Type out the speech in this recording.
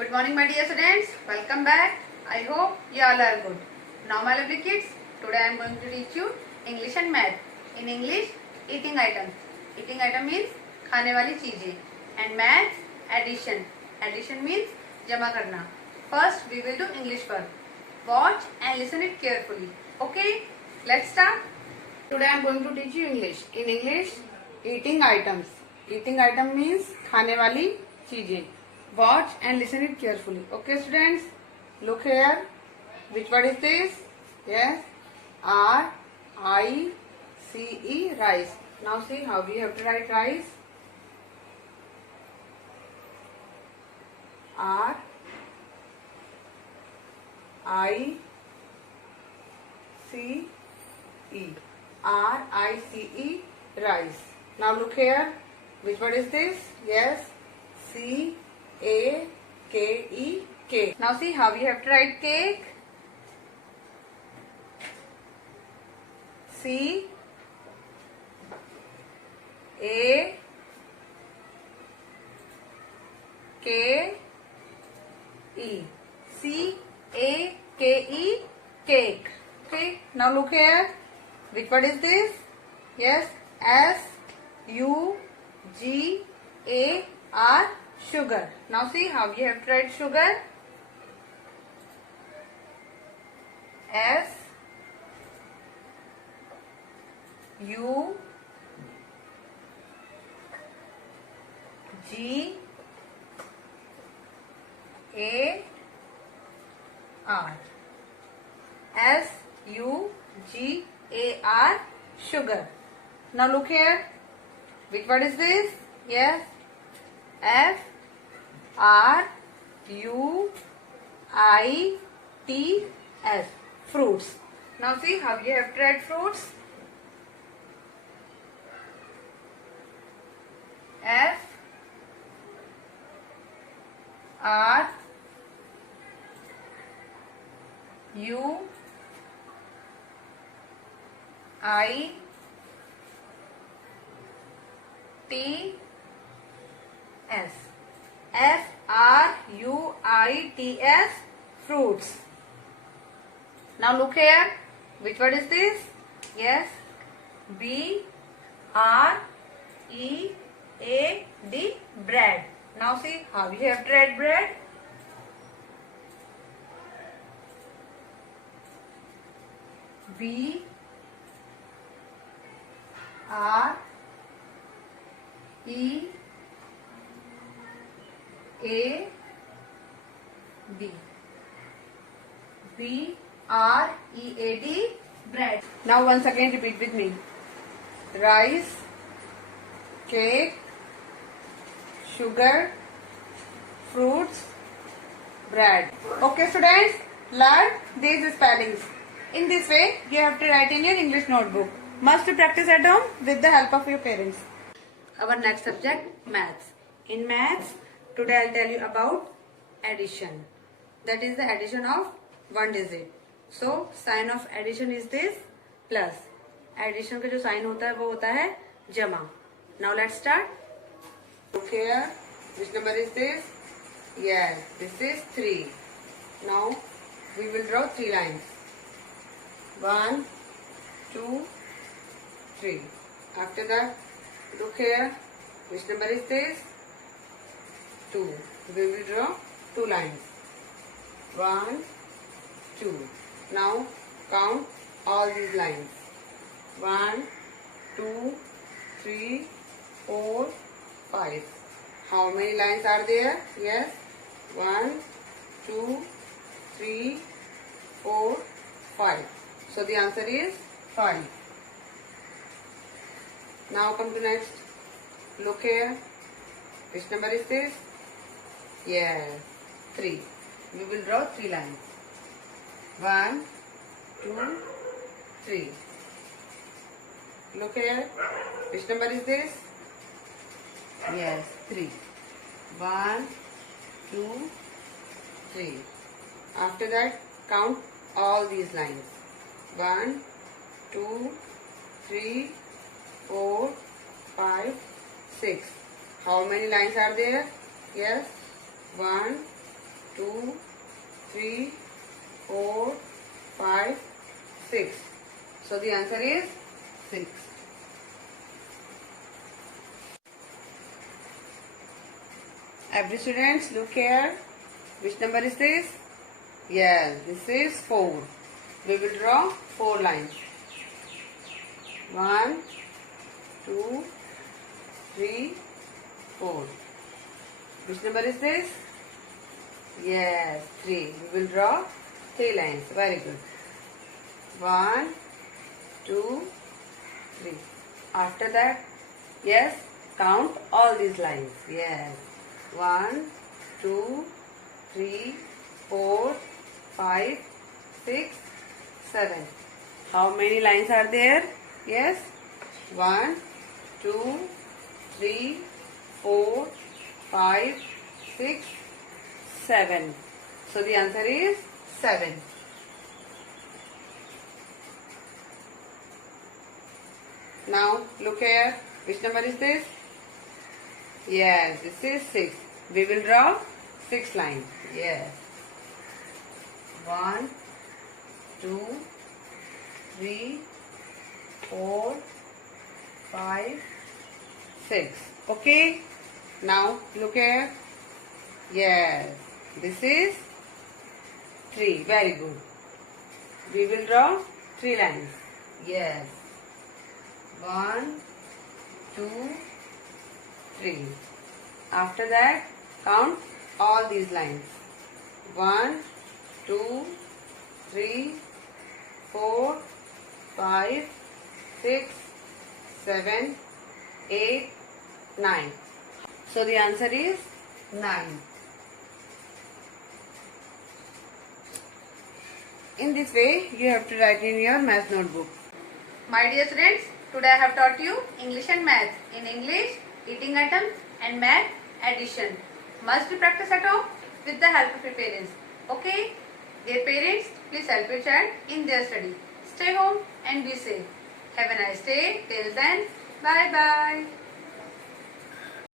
Good morning, my dear students. Welcome back. I hope you all are good. Now, my lovely kids, today I am going to teach you English and Math. In English, eating items. Eating item means खाने वाली चीजें. And Math, addition. Addition means जमा करना. First, we will do English verb. Watch and listen it carefully. Okay, let's start. Today I am going to teach you English. In English, eating items. Eating item means खाने वाली चीजें. Watch and listen it carefully. Okay, students, look here. Which word is this? Yes, R-I-C-E, rice. Now see how we have to write rice. R-I-C-E. R-I-C-E, rice. Now look here. Which word is this? Yes, C-A-K-E, cake. Now see how we have to write cake. C A K E. C A K E, cake. Okay. Now look here. Which word is this? Yes, S U G A R, sugar. Now see how we have to write sugar. S U G A R. S U G A R, sugar. Now look here. Which word is this? Yes, F R U I T S, fruits. Now see how you have to write fruits. F R U I T S. F R U I T S, fruits. Now look here. Which word is this? Yes, B R E A D, bread. Now see how we have to write bread. B R E A D. B R E A D, bread. Now once again repeat with me. Rice, cake, sugar, fruits, bread. Okay, students, learn these spellings. In this way, you have to write in your English notebook. Must practice at home with the help of your parents. Our next subject, maths. In maths, today I'll tell you about addition. That is the addition of one digit. So, sign of addition is this, plus. Addition का जो sign होता है वो होता है जमा. Now let's start. Look here. Which number is this? Yes, this is 3. Now we will draw 3 lines. 1, 2, 3. After that, look here. Which number is this? 2. We will draw 2 lines. 1, 2. Now count all these lines. 1, 2, 3, 4, 5. How many lines are there? Yes. 1, 2, 3, 4, 5. So the answer is 5. Now come to next. Look here. Which number is this? Yes, 3. We will draw 3 lines. 1, 2, 3. Look here. Which number is this? Yes, 3. 1, 2, 3. After that, count all these lines. 1, 2, 3, 4, 5, 6. How many lines are there? Yes, 1, 2, 3, 4, 5, 6. So the answer is 6. Every students, look here. Which number is this? Yes, this is 4. We will draw 4 lines. 1, 2, 3, 4. Which number is this? Yes, 3. We will draw 3 lines. Very good. 1, 2, 3. After that, yes, count all these lines. Yes. 1, 2, 3, 4, 5, 6, 7. How many lines are there? Yes. 1, 2, 3, 4, 5, 6, 7. So the answer is 7. Now look here. Which number is this? Yes, this is 6. We will draw 6 lines. Yes. 1, 2, 3, 4, 5, 6. Okay. Now look here. Yes, this is 3. Very good. We will draw 3 lines. Yes. 1, 2, 3. After that, count all these lines. 1, 2, 3, 4, 5, 6, 7, 8, 9. So the answer is 9. In this way, you have to write in your math notebook. My dear students, today I have taught you English and math. In English, eating items, and math, addition. Must practice at home with the help of your parents. Okay? Dear parents, please help your child in their study. Stay home and be safe. Have a nice day. Till then, bye bye.